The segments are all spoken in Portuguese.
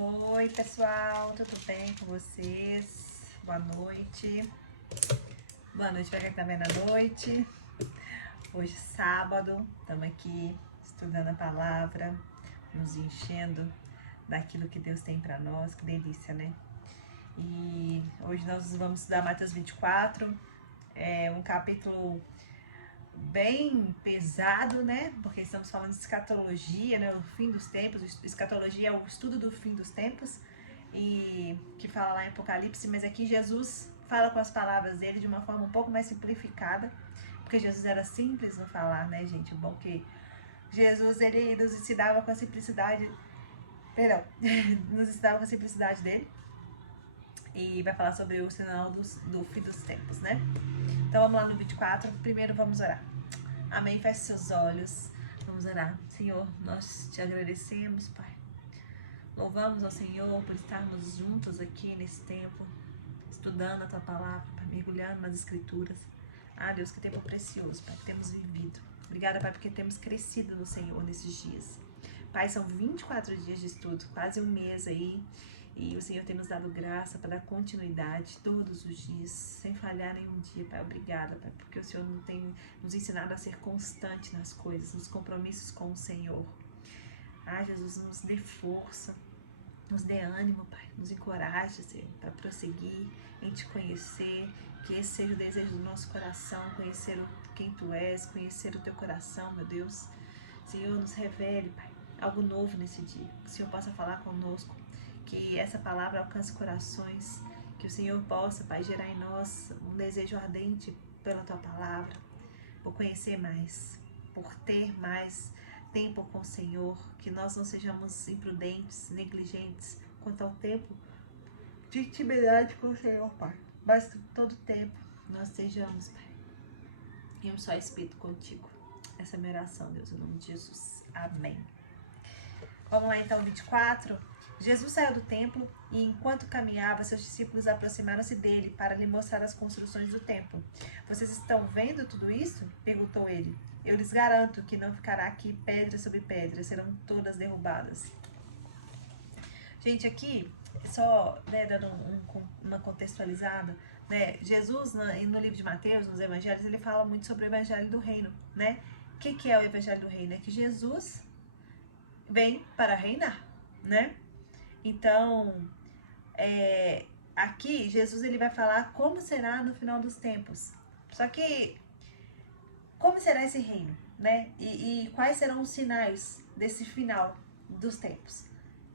Oi, pessoal, tudo bem com vocês? Boa noite. Boa noite para quem tá vendo à noite. Hoje, sábado, estamos aqui estudando a palavra, nos enchendo daquilo que Deus tem para nós. Que delícia, né? E hoje nós vamos estudar Mateus 24, é um capítulo bem pesado, né? Porque estamos falando de escatologia, né? O fim dos tempos. Escatologia é o estudo do fim dos tempos, e que fala lá em Apocalipse, mas aqui Jesus fala com as palavras dele de uma forma um pouco mais simplificada, porque Jesus era simples no falar, né, gente? O bom que Jesus, ele nos ensinava com a simplicidade, perdão, nos ensinava com a simplicidade dele, e vai falar sobre o sinal do fim dos tempos, né? Então vamos lá no 24, primeiro vamos orar. Amém, feche seus olhos, vamos orar. Senhor, nós te agradecemos, Pai. Louvamos ao Senhor por estarmos juntos aqui nesse tempo, estudando a Tua Palavra, Pai, mergulhando nas Escrituras. Ah, Deus, que tempo precioso, Pai, que temos vivido. Obrigada, Pai, porque temos crescido no Senhor nesses dias. Pai, são 24 dias de estudo, quase um mês aí, e o Senhor tem nos dado graça para dar continuidade todos os dias, sem falhar nenhum dia, Pai. Obrigada, Pai, porque o Senhor tem nos ensinado a ser constante nas coisas, nos compromissos com o Senhor. Ah, Jesus, nos dê força, nos dê ânimo, Pai, nos encoraje, Senhor, para prosseguir em Te conhecer, que esse seja o desejo do nosso coração, conhecer quem Tu és, conhecer o Teu coração, meu Deus. Senhor, nos revele, Pai, algo novo nesse dia, que o Senhor possa falar conosco, que essa palavra alcance corações, que o Senhor possa, Pai, gerar em nós um desejo ardente pela Tua palavra, por conhecer mais, por ter mais tempo com o Senhor, que nós não sejamos imprudentes, negligentes quanto ao tempo de intimidade com o Senhor, Pai, mas que todo tempo nós sejamos, Pai, em um só espírito contigo. Essa é a minha oração, Deus, em nome de Jesus. Amém. Vamos lá então, 24. Jesus saiu do templo e, enquanto caminhava, seus discípulos aproximaram-se dele para lhe mostrar as construções do templo. Vocês estão vendo tudo isso? Perguntou ele. Eu lhes garanto que não ficará aqui pedra sobre pedra, serão todas derrubadas. Gente, aqui, só, né, dando uma contextualizada, né, Jesus, no livro de Mateus, nos evangelhos, ele fala muito sobre o evangelho do reino, né? O que é o evangelho do reino? É que Jesus vem para reinar, né? Então, aqui, Jesus, ele vai falar como será no final dos tempos. Só que, como será esse reino, né? E quais serão os sinais desse final dos tempos?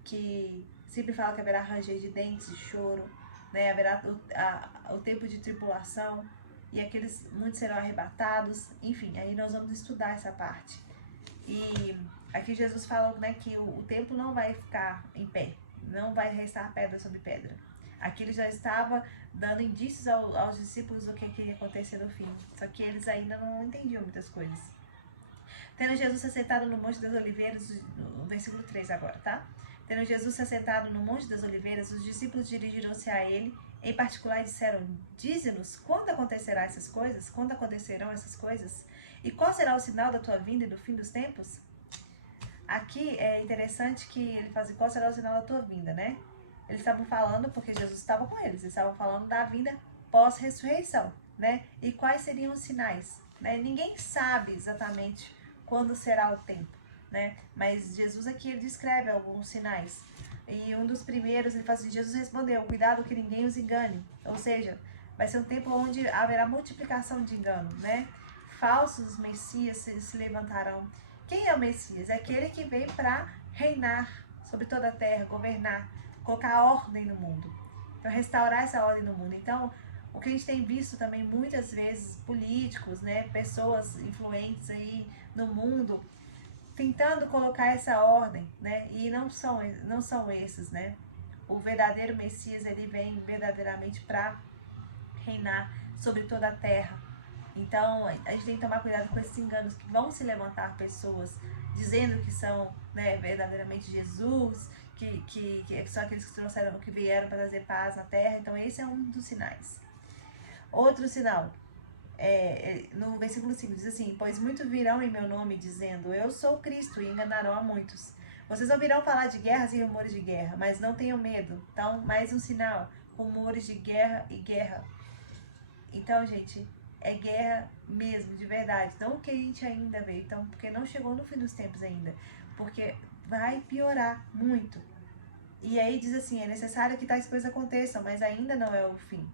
Que sempre fala que haverá ranger de dentes e choro, né? Haverá o tempo de tribulação, e muitos serão arrebatados. Enfim, aí nós vamos estudar essa parte. E aqui Jesus falou, né, que o templo não vai ficar em pé, não vai restar pedra sobre pedra. Aqui ele já estava dando indícios aos discípulos do que iria acontecer no fim, só que eles ainda não entendiam muitas coisas. Tendo Jesus se assentado no Monte das Oliveiras, no versículo 3 agora, tá? Tendo Jesus se assentado no Monte das Oliveiras, os discípulos dirigiram-se a ele, em particular, e disseram: Dize-nos, quando acontecerão essas coisas? Quando acontecerão essas coisas? E qual será o sinal da tua vinda e do fim dos tempos? Aqui é interessante que ele fala assim, qual será o sinal da tua vinda, né? Eles estavam falando, porque Jesus estava com eles estavam falando da vinda pós-ressurreição, né? E quais seriam os sinais, né? Ninguém sabe exatamente quando será o tempo, né? Mas Jesus aqui, ele descreve alguns sinais. E um dos primeiros, ele fala assim, Jesus respondeu, cuidado que ninguém os engane. Ou seja, vai ser um tempo onde haverá multiplicação de engano, né? Falsos messias se levantarão. Quem é o Messias? É aquele que vem para reinar sobre toda a terra, governar, colocar ordem no mundo, para restaurar essa ordem no mundo. Então, o que a gente tem visto também muitas vezes, políticos, né, pessoas influentes aí no mundo, tentando colocar essa ordem, né, e não são esses, né. O verdadeiro Messias, ele vem verdadeiramente para reinar sobre toda a terra. Então, a gente tem que tomar cuidado com esses enganos, que vão se levantar pessoas dizendo que são, né, verdadeiramente Jesus, que são aqueles que vieram para trazer paz na terra. Então, esse é um dos sinais. Outro sinal, no versículo 5, diz assim, pois muitos virão em meu nome dizendo, eu sou Cristo, e enganarão a muitos. Vocês ouvirão falar de guerras e rumores de guerra, mas não tenham medo. Então, mais um sinal, rumores de guerra e guerra. Então, gente, é guerra mesmo, de verdade. Não que a gente ainda vê, então, porque não chegou no fim dos tempos ainda. Porque vai piorar muito. E aí diz assim, é necessário que tais coisas aconteçam, mas ainda não é o fim.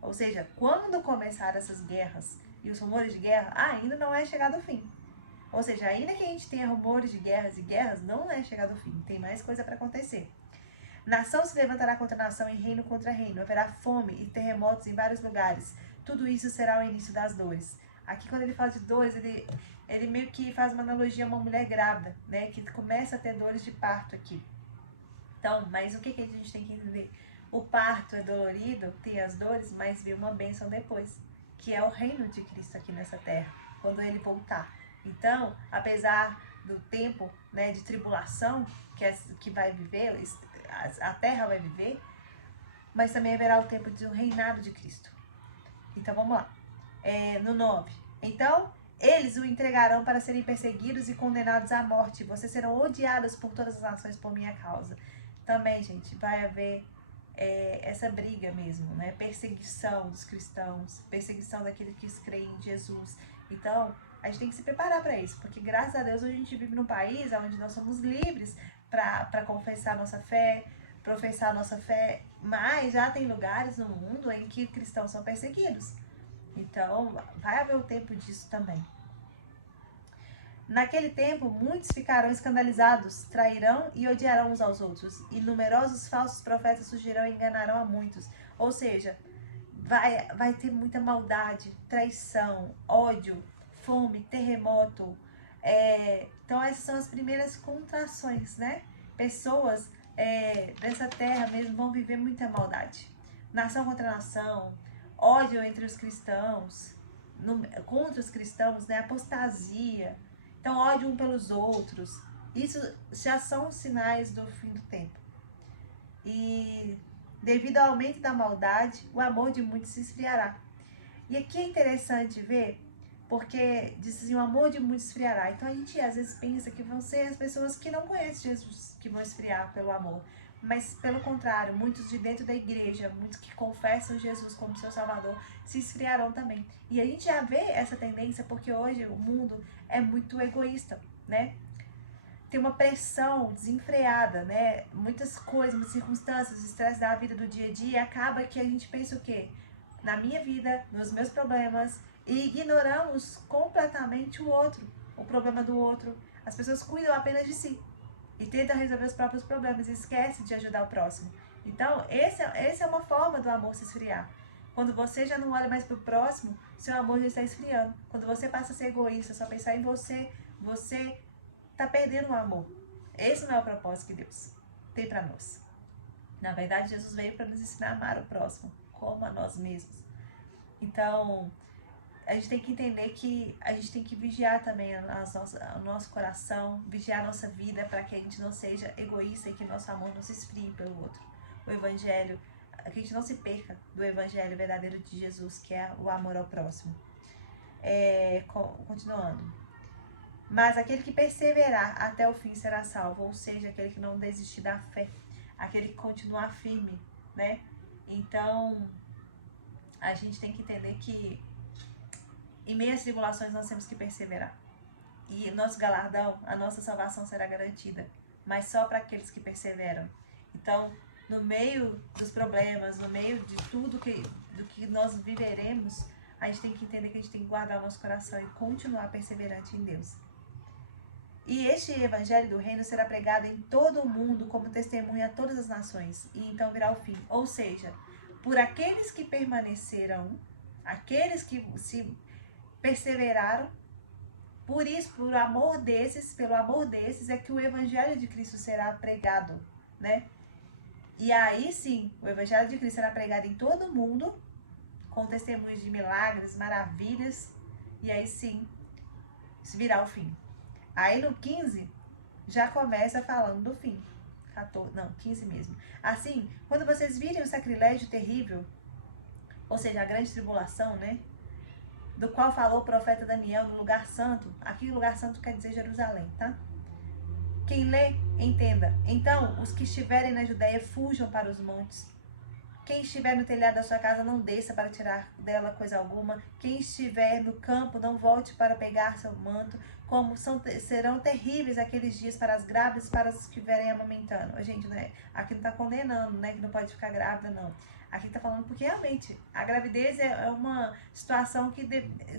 Ou seja, quando começar essas guerras e os rumores de guerra, ainda não é chegado o fim. Ou seja, ainda que a gente tenha rumores de guerras e guerras, não é chegado o fim. Tem mais coisa para acontecer. Nação se levantará contra nação e reino contra reino. Haverá fome e terremotos em vários lugares. Tudo isso será o início das dores. Aqui, quando ele fala de dores, ele meio que faz uma analogia a uma mulher grávida, né? Que começa a ter dores de parto aqui. Então, mas o que a gente tem que entender? O parto é dolorido, tem as dores, mas vem uma bênção depois, que é o reino de Cristo aqui nessa terra, quando ele voltar. Então, apesar do tempo, né, de tribulação que vai viver, a terra vai viver, mas também haverá o tempo do reinado de Cristo. Então, vamos lá. No 9. Então, eles o entregarão para serem perseguidos e condenados à morte. Vocês serão odiados por todas as nações por minha causa. Também, gente, vai haver essa briga mesmo, né? Perseguição dos cristãos, perseguição daqueles que creem em Jesus. Então, a gente tem que se preparar para isso, porque graças a Deus hoje a gente vive num país onde nós somos livres para confessar nossa fé, professar nossa fé, mas já tem lugares no mundo em que cristãos são perseguidos. Então, vai haver o tempo disso também. Naquele tempo, muitos ficarão escandalizados, trairão e odiarão uns aos outros, e numerosos falsos profetas surgirão e enganarão a muitos. Ou seja, vai ter muita maldade, traição, ódio, fome, terremoto. Então, essas são as primeiras contrações, né? Pessoas dessa terra mesmo vão viver muita maldade. Nação contra nação, ódio entre os cristãos, contra os cristãos, né? Apostasia. Então, ódio um pelos outros. Isso já são sinais do fim do tempo. E devido ao aumento da maldade, o amor de muitos se esfriará. E aqui é interessante ver, porque diz assim, o amor de muitos esfriará. Então, a gente às vezes pensa que vão ser as pessoas que não conhecem Jesus que vão esfriar pelo amor. Mas, pelo contrário, muitos de dentro da igreja, muitos que confessam Jesus como seu Salvador, se esfriarão também. E a gente já vê essa tendência porque hoje o mundo é muito egoísta, né? Tem uma pressão desenfreada, né? Muitas coisas, muitas circunstâncias, o estresse da vida do dia a dia, acaba que a gente pensa o quê? Na minha vida, nos meus problemas, e ignoramos completamente o outro, o problema do outro. As pessoas cuidam apenas de si e tentam resolver os próprios problemas e esquecem de ajudar o próximo. Então, essa é uma forma do amor se esfriar. Quando você já não olha mais para o próximo, seu amor já está esfriando. Quando você passa a ser egoísta, só pensar em você, você está perdendo o amor. Esse não é o propósito que Deus tem para nós. Na verdade, Jesus veio para nos ensinar a amar o próximo, como a nós mesmos. Então, a gente tem que entender que a gente tem que vigiar também o nosso coração, vigiar a nossa vida para que a gente não seja egoísta e que nosso amor não se esfrie pelo outro. O Evangelho, que a gente não se perca do Evangelho verdadeiro de Jesus, que é o amor ao próximo. Continuando. Mas aquele que perseverar até o fim será salvo, ou seja, aquele que não desistir da fé, aquele que continuar firme, né? Então, a gente tem que entender que em meio às tribulações nós temos que perseverar. E o nosso galardão, a nossa salvação será garantida, mas só para aqueles que perseveram. Então, no meio dos problemas, no meio de tudo do que nós viveremos, a gente tem que entender que a gente tem que guardar o nosso coração e continuar perseverante em Deus. E este evangelho do reino será pregado em todo o mundo como testemunha a todas as nações, e então virá o fim. Ou seja, por aqueles que permaneceram, aqueles que se perseveraram, por isso, pelo amor desses é que o evangelho de Cristo será pregado, né? E aí sim, o evangelho de Cristo será pregado em todo o mundo, com testemunhos de milagres, maravilhas, e aí sim, virá o fim. Aí no 15, já começa falando do fim. 15 mesmo. Assim, quando vocês virem o sacrilégio terrível, ou seja, a grande tribulação, né? Do qual falou o profeta Daniel no lugar santo. Aqui o lugar santo quer dizer Jerusalém, tá? Quem lê, entenda. Então, os que estiverem na Judéia, fujam para os montes. Quem estiver no telhado da sua casa, não desça para tirar dela coisa alguma. Quem estiver no campo, não volte para pegar seu manto. Como serão terríveis aqueles dias para as grávidas, para as que estiverem amamentando. Gente, né? Aqui não está condenando, né? Que não pode ficar grávida, não. Aqui está falando porque realmente a gravidez é uma situação que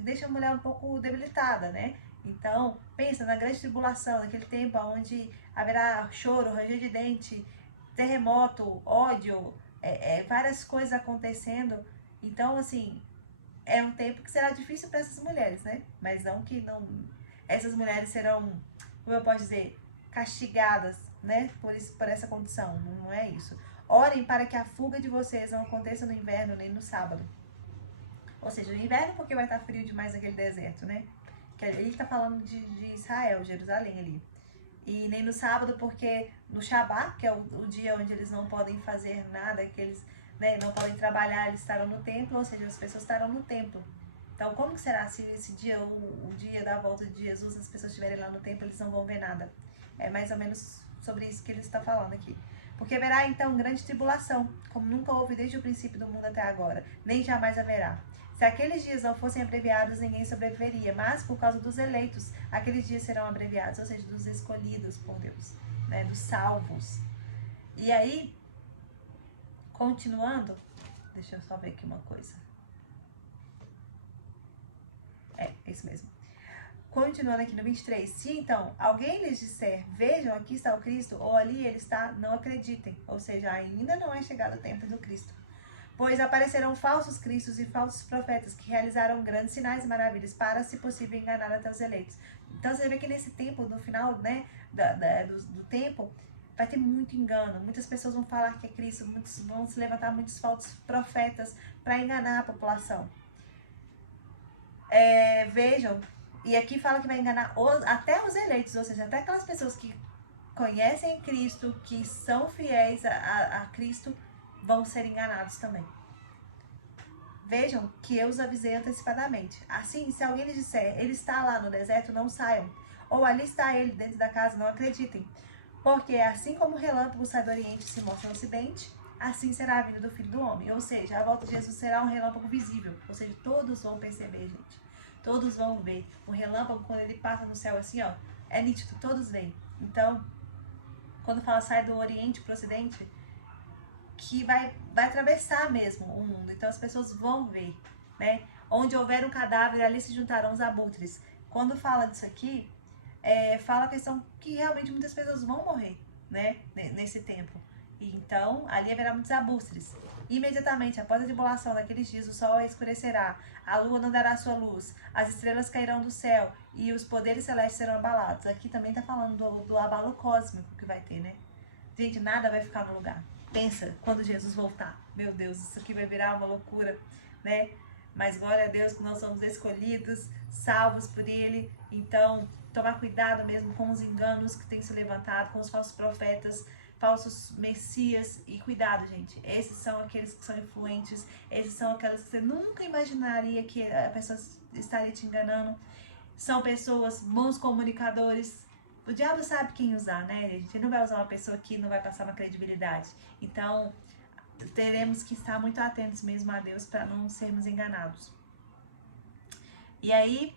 deixa a mulher um pouco debilitada, né? Então, pensa na grande tribulação, naquele tempo onde haverá choro, ranger de dente, terremoto, ódio, várias coisas acontecendo. Então, assim, é um tempo que será difícil para essas mulheres, né? Mas não que não... Essas mulheres serão, como eu posso dizer, castigadas, né? Por essa condição. Não é isso. Orem para que a fuga de vocês não aconteça no inverno nem no sábado. Ou seja, no inverno porque vai estar frio demais naquele deserto, né? Que ele está falando de Israel, Jerusalém ali. E nem no sábado, porque no Shabat, que é o dia onde eles não podem fazer nada, que eles, né, não podem trabalhar, eles estarão no templo, ou seja, as pessoas estarão no templo. Então, como que será se esse dia, o dia da volta de Jesus, as pessoas estiverem lá no templo, eles não vão ver nada? É mais ou menos sobre isso que ele está falando aqui. Porque haverá, então, grande tribulação, como nunca houve desde o princípio do mundo até agora, nem jamais haverá. Se aqueles dias não fossem abreviados, ninguém sobreviveria, mas por causa dos eleitos, aqueles dias serão abreviados, ou seja, dos escolhidos por Deus, né, dos salvos. E aí, continuando, deixa eu só ver aqui uma coisa. É isso mesmo. Continuando aqui no 23, se então alguém lhes disser, vejam, aqui está o Cristo, ou ali ele está, não acreditem. Ou seja, ainda não é chegado o tempo do Cristo. Pois aparecerão falsos cristos e falsos profetas que realizarão grandes sinais e maravilhas para, se possível, enganar até os eleitos. Então você vê que nesse tempo, no final, né, do tempo, vai ter muito engano. Muitas pessoas vão falar que é Cristo, muitos vão se levantar muitos falsos profetas para enganar a população. Vejam, e aqui fala que vai enganar até os eleitos, ou seja, até aquelas pessoas que conhecem Cristo, que são fiéis a Cristo, vão ser enganados também. Vejam que eu os avisei antecipadamente. Assim, se alguém lhes disser, ele está lá no deserto, não saiam. Ou ali está ele dentro da casa, não acreditem. Porque assim como o relâmpago sai do oriente e se mostra no ocidente, assim será a vinda do Filho do Homem. Ou seja, a volta de Jesus será um relâmpago visível. Ou seja, todos vão perceber, gente. Todos vão ver. O relâmpago, quando ele passa no céu assim, ó, é nítido, todos veem. Então, quando fala sai do oriente para o ocidente, que vai atravessar mesmo o mundo. Então as pessoas vão ver, né? Onde houver um cadáver, ali se juntarão os abutres. Quando fala disso aqui, fala a questão que realmente muitas pessoas vão morrer, né? Nesse tempo. E então, ali haverá muitos abutres. Imediatamente, após a tribulação daqueles dias, o sol escurecerá, a lua não dará sua luz, as estrelas cairão do céu e os poderes celestes serão abalados. Aqui também está falando do abalo cósmico que vai ter, né? Gente, nada vai ficar no lugar. Pensa, quando Jesus voltar, meu Deus, isso aqui vai virar uma loucura, né? Mas glória a Deus que nós somos escolhidos, salvos por Ele. Então, tomar cuidado mesmo com os enganos que têm se levantado, com os falsos profetas, falsos messias. E cuidado, gente, esses são aqueles que são influentes, esses são aquelas que você nunca imaginaria que a pessoa estaria te enganando. São pessoas, bons comunicadores. O diabo sabe quem usar, né? A gente não vai usar uma pessoa que não vai passar uma credibilidade. Então, teremos que estar muito atentos mesmo a Deus para não sermos enganados. E aí,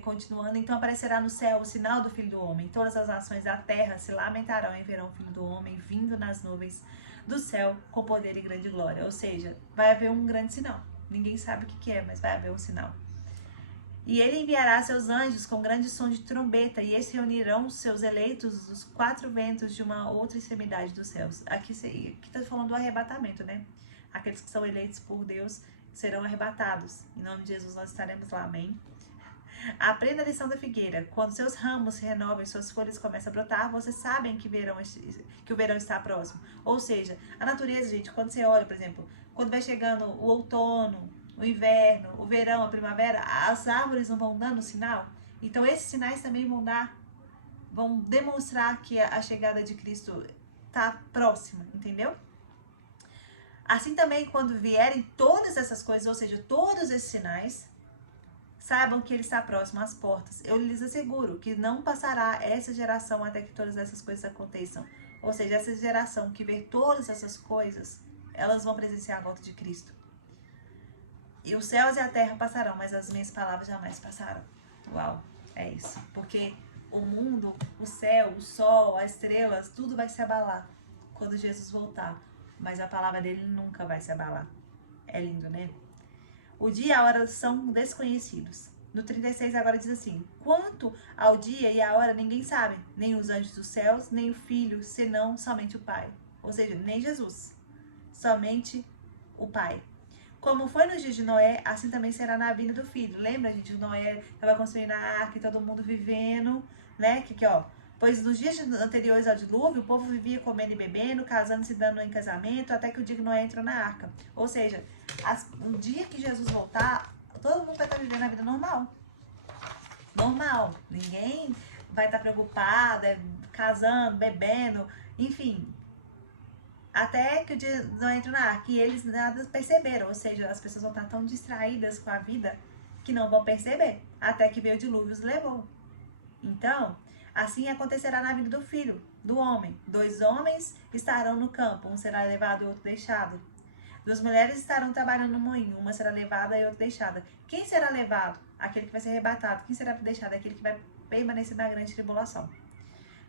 continuando, então aparecerá no céu o sinal do Filho do Homem. Todas as nações da terra se lamentarão e verão o Filho do Homem vindo nas nuvens do céu com poder e grande glória. Ou seja, vai haver um grande sinal. Ninguém sabe o que é, mas vai haver um sinal. E ele enviará seus anjos com grande som de trombeta, e eles reunirão seus eleitos dos 4 ventos de uma outra extremidade dos céus. Aqui está falando do arrebatamento, né? Aqueles que são eleitos por Deus serão arrebatados. Em nome de Jesus nós estaremos lá, amém? Aprenda a lição da figueira. Quando seus ramos se renovam e suas folhas começam a brotar, vocês sabem que o verão está próximo. Ou seja, a natureza, gente, quando você olha, por exemplo, quando vai chegando o outono, o inverno, o verão, a primavera, as árvores não vão dando sinal. Então esses sinais também vão demonstrar que a chegada de Cristo está próxima, entendeu? Assim também, quando vierem todas essas coisas, ou seja, todos esses sinais, Saibam que ele está próximo às portas. Eu lhes asseguro que não passará essa geração até que todas essas coisas aconteçam. Ou seja, essa geração que vê todas essas coisas, elas vão presenciar a volta de Cristo. E os céus e a terra passarão, mas as minhas palavras jamais passarão. Uau, é isso. Porque o mundo, o céu, o sol, as estrelas, tudo vai se abalar quando Jesus voltar. Mas a palavra dele nunca vai se abalar. É lindo, né? O dia e a hora são desconhecidos. No 36 agora diz assim: quanto ao dia e à hora ninguém sabe, nem os anjos dos céus, nem o Filho, senão somente o Pai. Ou seja, nem Jesus, somente o Pai. Como foi nos dias de Noé, assim também será na vinda do Filho. Lembra, gente, Noé estava construindo a arca e todo mundo vivendo, né? Que ó, pois nos dias anteriores ao dilúvio, o povo vivia comendo e bebendo, casando e se dando em casamento, até que o dia que Noé entrou na arca. Ou seja, um dia que Jesus voltar, todo mundo vai estar vivendo a vida normal. Normal. Ninguém vai estar preocupado, casando, bebendo, enfim. Até que o dia não entra na arca. E eles nada perceberam. Ou seja, as pessoas vão estar tão distraídas com a vida que não vão perceber. Até que veio o dilúvio e os levou. Então, assim acontecerá na vida do filho, do homem. 2 homens estarão no campo, um será levado e outro deixado. 2 mulheres estarão trabalhando no moinho, uma será levada e outra deixada. Quem será levado? Aquele que vai ser arrebatado. Quem será deixado? Aquele que vai permanecer na grande tribulação.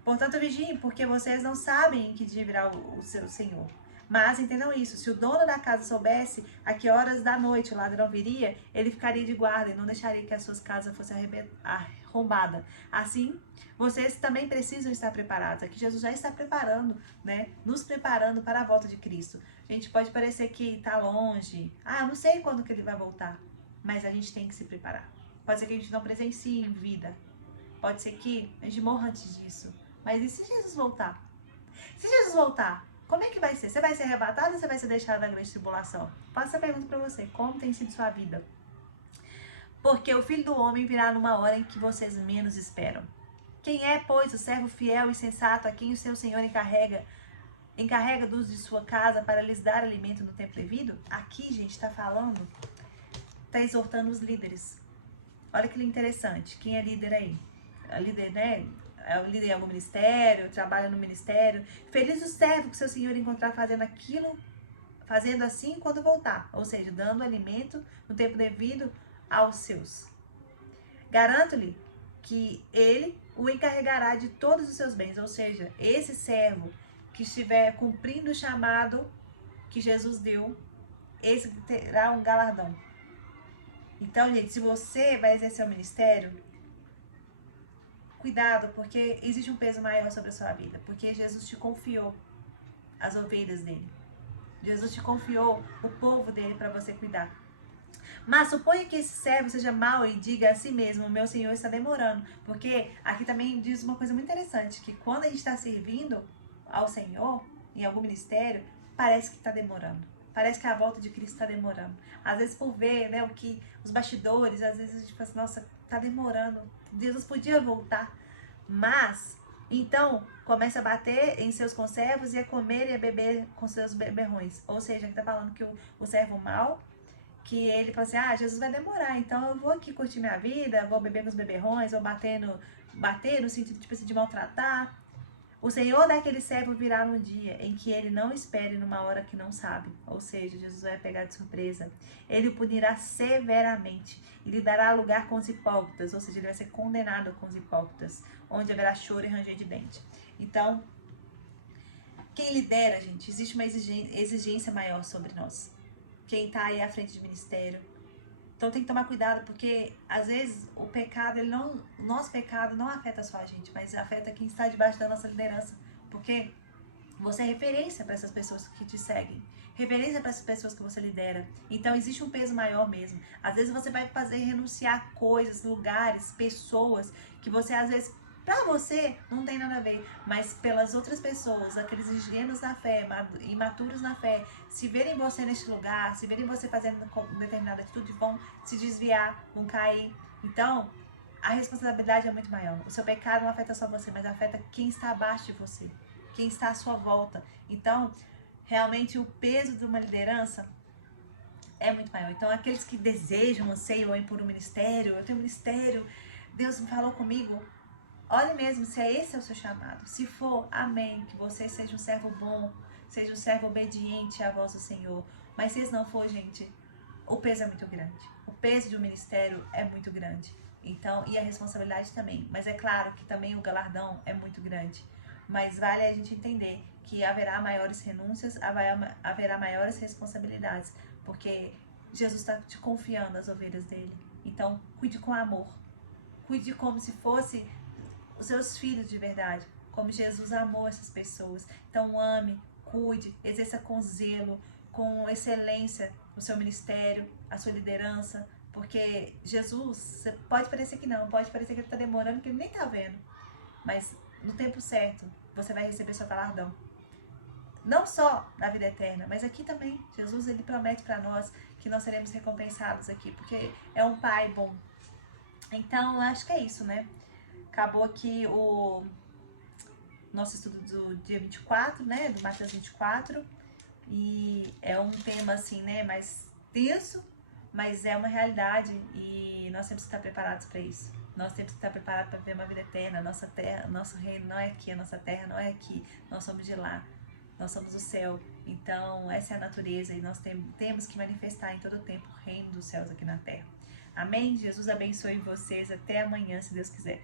Portanto, vigiem, porque vocês não sabem em que dia virá o seu Senhor. Mas entendam isso, se o dono da casa soubesse a que horas da noite o ladrão viria, ele ficaria de guarda e não deixaria que as suas casas fossem arrombadas. Assim, vocês também precisam estar preparados. Aqui Jesus já está preparando, né? Nos preparando para a volta de Cristo. A gente pode parecer que está longe. Eu não sei quando que ele vai voltar. Mas a gente tem que se preparar. Pode ser que a gente não presencie em vida. Pode ser que a gente morra antes disso. Mas e se Jesus voltar? Se Jesus voltar, como é que vai ser? Você vai ser arrebatado ou você vai ser deixado na grande tribulação? Faço essa pergunta para você. Como tem sido sua vida? Porque o Filho do Homem virá numa hora em que vocês menos esperam. Quem é, pois, o servo fiel e sensato a quem o seu Senhor encarrega dos de sua casa para lhes dar alimento no tempo devido? Aqui, gente, está falando, está exortando os líderes. Olha que interessante. Quem é líder aí? É líder, né? É o líder em algum ministério, trabalha no ministério. Feliz o servo que seu senhor encontrar fazendo assim quando voltar. Ou seja, dando alimento no tempo devido aos seus. Garanto-lhe que ele o encarregará de todos os seus bens. Ou seja, esse servo que estiver cumprindo o chamado que Jesus deu, esse terá um galardão. Então, gente, se você vai exercer o ministério, cuidado, porque existe um peso maior sobre a sua vida. Porque Jesus te confiou as ovelhas dele. Jesus te confiou o povo dele para você cuidar. Mas suponha que esse servo seja mau e diga a si mesmo: meu Senhor está demorando. Porque aqui também diz uma coisa muito interessante, que quando a gente está servindo ao Senhor, em algum ministério, parece que está demorando. Parece que a volta de Cristo está demorando. Às vezes por ver, né, o que os bastidores, às vezes a gente fala assim: nossa, está demorando. Jesus podia voltar. Mas, então, começa a bater em seus conservos e a comer e a beber com seus beberrões. Ou seja, aqui está falando que o servo mau, que ele fala assim: Jesus vai demorar, então eu vou aqui curtir minha vida, vou beber com os beberrões, vou bater no sentido tipo assim, de maltratar. O Senhor daquele servo virá num dia em que ele não espere, numa hora que não sabe. Ou seja, Jesus vai pegar de surpresa. Ele o punirá severamente e lhe dará lugar com os hipócritas, ou seja, ele vai ser condenado com os hipócritas, onde haverá choro e ranger de dente. Então, quem lidera, gente, existe uma exigência maior sobre nós. Quem está aí à frente de ministério. Então tem que tomar cuidado, porque às vezes o pecado, o nosso pecado não afeta só a gente, mas afeta quem está debaixo da nossa liderança. Porque você é referência para essas pessoas que te seguem, referência para essas pessoas que você lidera. Então existe um peso maior mesmo. Às vezes você vai fazer renunciar coisas, lugares, pessoas que você às vezes, pra você, não tem nada a ver, mas pelas outras pessoas, aqueles ingênuos na fé, imaturos na fé, se verem você neste lugar, se verem você fazendo determinada atitude, vão se desviar, vão cair. Então, a responsabilidade é muito maior. O seu pecado não afeta só você, mas afeta quem está abaixo de você, quem está à sua volta. Então, realmente, o peso de uma liderança é muito maior. Então, aqueles que desejam, anseiam por um ministério, eu tenho um ministério, Deus me falou comigo. Olhe mesmo se esse é o seu chamado. Se for, amém, que você seja um servo bom, seja um servo obediente à voz do Senhor. Mas se não for, gente, o peso é muito grande. O peso de um ministério é muito grande. Então, e a responsabilidade também. Mas é claro que também o galardão é muito grande. Mas vale a gente entender que haverá maiores renúncias, haverá maiores responsabilidades. Porque Jesus está te confiando as ovelhas dele. Então, cuide com amor. Cuide como se fosse os seus filhos de verdade. Como Jesus amou essas pessoas. Então, ame, cuide, exerça com zelo, com excelência o seu ministério, a sua liderança. Porque Jesus, pode parecer que não, pode parecer que ele está demorando, que ele nem está vendo. Mas no tempo certo, você vai receber seu galardão. Não só na vida eterna, mas aqui também. Jesus, ele promete para nós que nós seremos recompensados aqui, porque é um Pai bom. Então, acho que é isso, né? Acabou aqui o nosso estudo do dia 24, né? Do Mateus 24. E é um tema, assim, né? Mais tenso, mas é uma realidade e nós temos que estar preparados para isso. Nós temos que estar preparados para viver uma vida eterna. Nossa terra, nosso reino não é aqui, a nossa terra não é aqui. Nós somos de lá. Nós somos o céu. Então, essa é a natureza e nós temos que manifestar em todo o tempo o reino dos céus aqui na terra. Amém? Jesus abençoe vocês. Até amanhã, se Deus quiser.